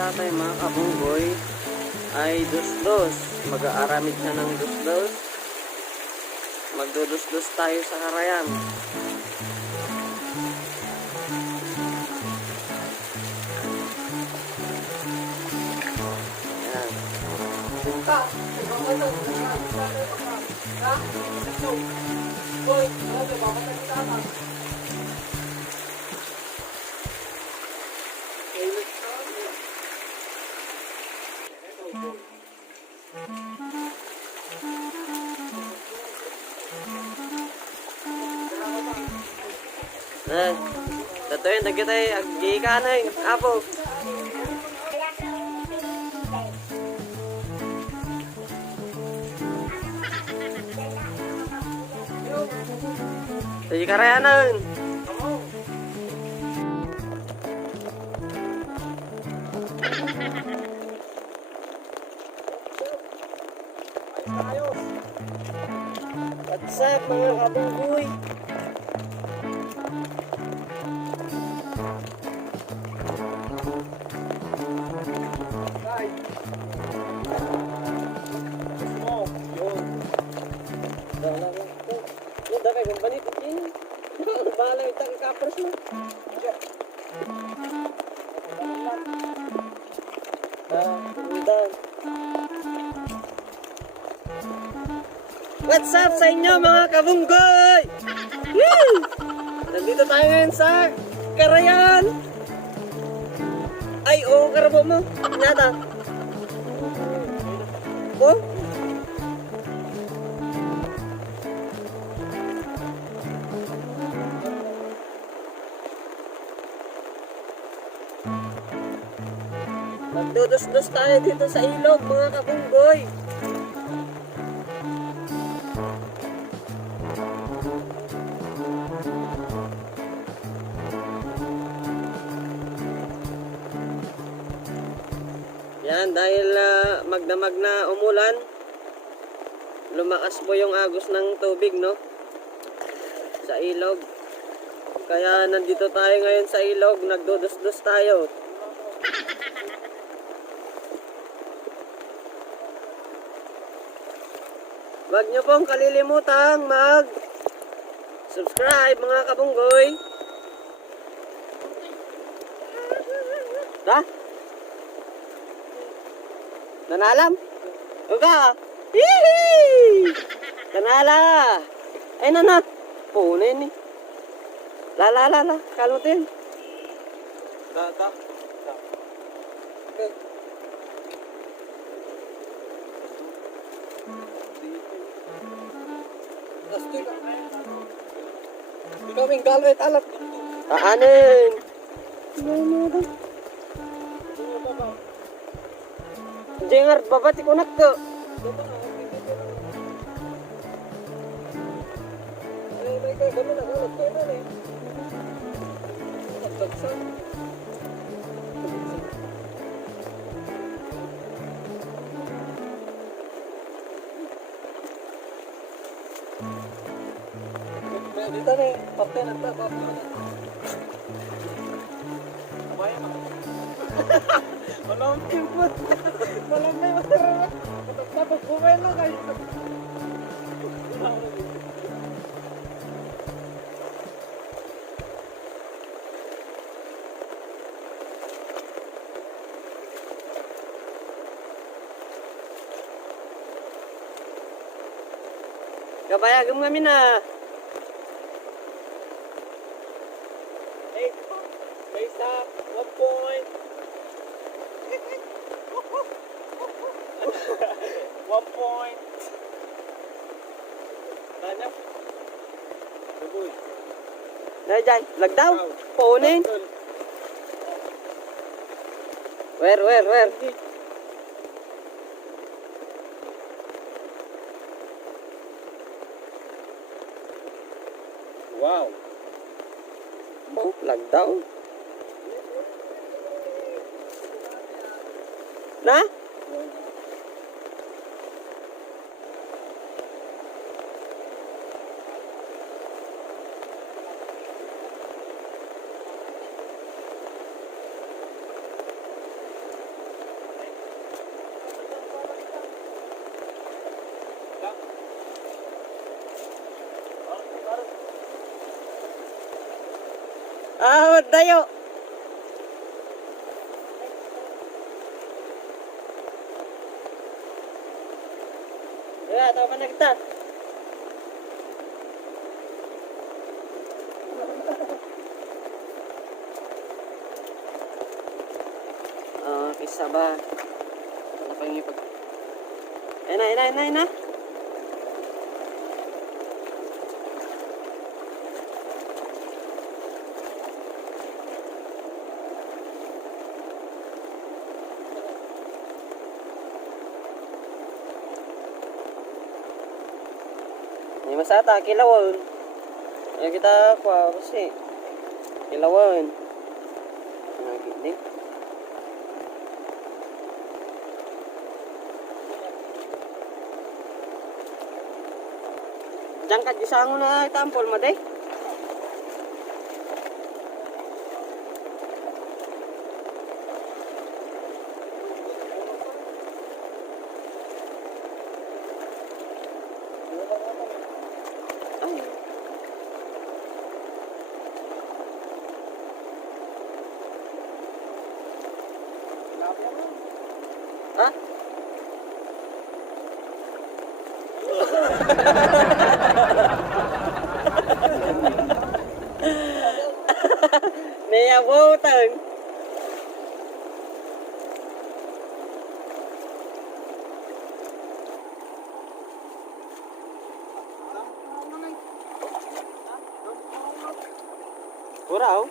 tatay mga kabunggoy ay dusdus. Mag-aaramid siya ng dusdus. Magdudusdus tayo sa harayan. Ayan. Dato yun, kita agigika na yun, apo. Sige karayanan. What's up mga kabunggoy? What's up sa inyo mga kabunggoy? Woo! Nandito tayo ngayon sa Karayan. Ay, oo, karabo mo. Nata. Oh? Magdudus-dus tayo dito sa ilog mga kabunggoy. Yan, dahil magdamag na umulan, lumakas po yung agos ng tubig, no? Sa ilog. Kaya nandito tayo ngayon sa ilog, nagdudus-dus tayo. Huwag nyo pong kalilimutang mag-subscribe mga kabunggoy. Ha? Nanalam? Uga! Hihi! Kanala! Ay nana! Puna yun eh. La. Kalot yun. Da. Okay. Ikaw yung galway talap. Aanin! Jengar, babati ko nakto. Dito nih, pakai nanti apa? Apa ya? Malam timput, malam may masarap. Tapos bumelo kayo. Kabayagam kami na. May stop, 1 point. 1 point. Tanap. Duboy. Dai, lagdaw. Paunin. Where? Wow. Oh, lagdaw. Na? Ah, dayo. Ya, tahu mana kita? Isa ba? Ano pa yung ipag... Ayun na. Ini masata, kilawon. Ayo kita apa sih? Kilawon. Nah, gini. Jangkat di sango na tampol made. Hah? Nè vô tình. Kurang?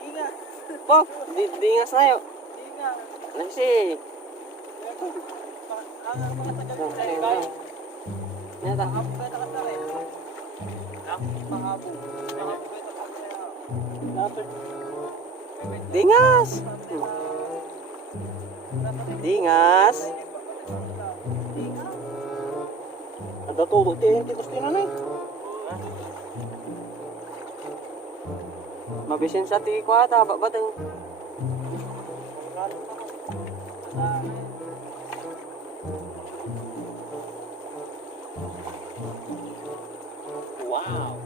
Tiga. Po, di ngas na yun. Tiga. Nasi. Neta. Dingas. Dingas. Ada tuh tikus tinan eh. Mabisin sa ti ko ata bateng. Wow.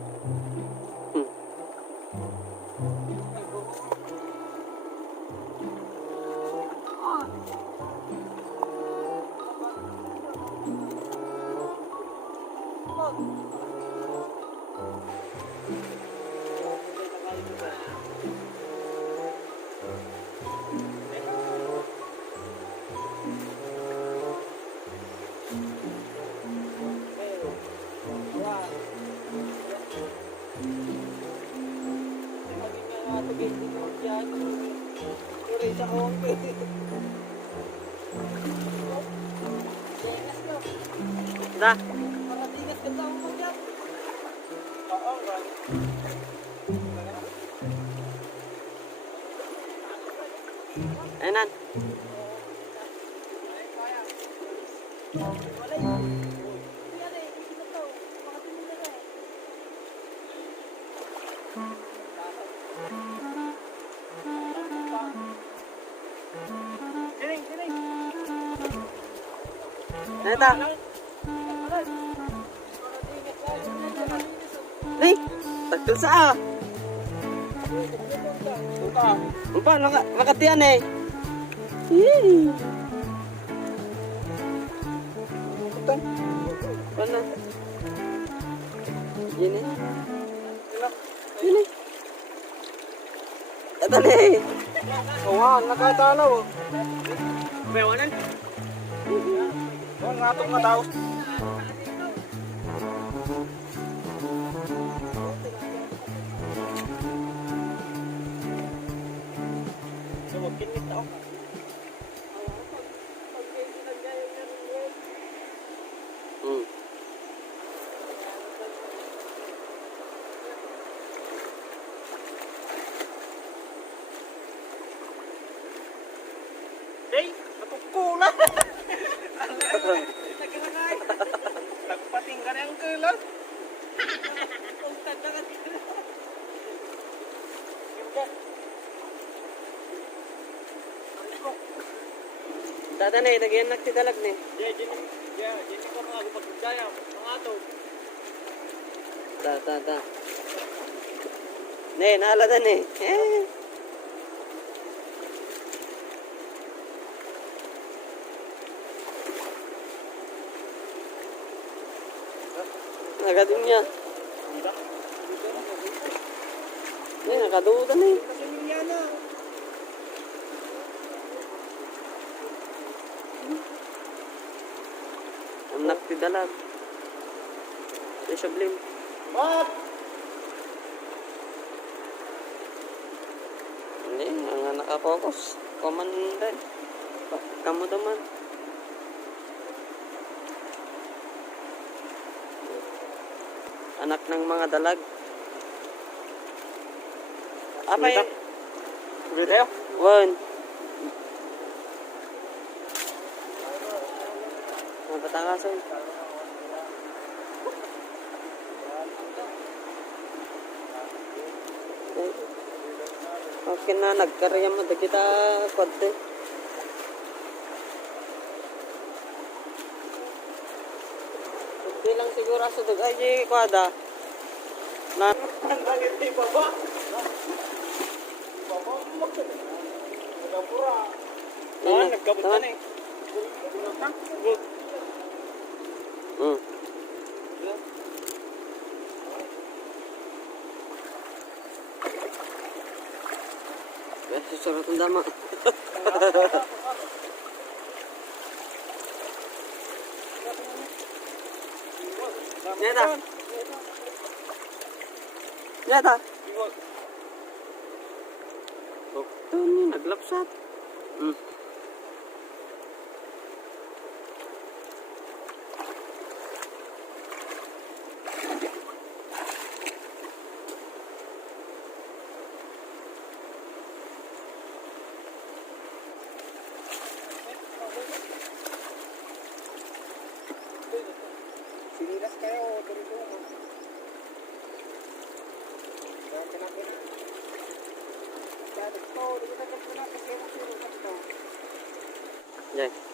Dah. Enan. Neta. Nih, takil sa Umpa, makatian eh. Yee. Ito. Mana? Ini. Ini. Ito nih. Oh, nakatalaw. Bewanan. Oh, ngatong na daw. Hey, natukula. Nagpating ka na yung kila. Dada na eh, nagyan nagtidalag na eh. Jadi ko mga pagkudaya, mga ato. Da. Ne, naalala ni. Nagadim niya. Nakaduda na eh. Anak ti Dalag. Sublim. Mat! Hindi, ang nakapokus. Commander. Kamu naman. Anak ng mga dalag. Apa yun? Ulit tayo? One. Napatangasan. Okay na, nagkarya mo. Kita kwarte. Okay lang siguro sa dugay di kwada. Na Ang galit ni Baba. Baba, nagkapura. Nagkabot ka na eh. Hmm. Susurat ang dama. Nyata. Nyata. Ito niya, naglapsat. Hmm. Sinilas kayo, dito. Yan.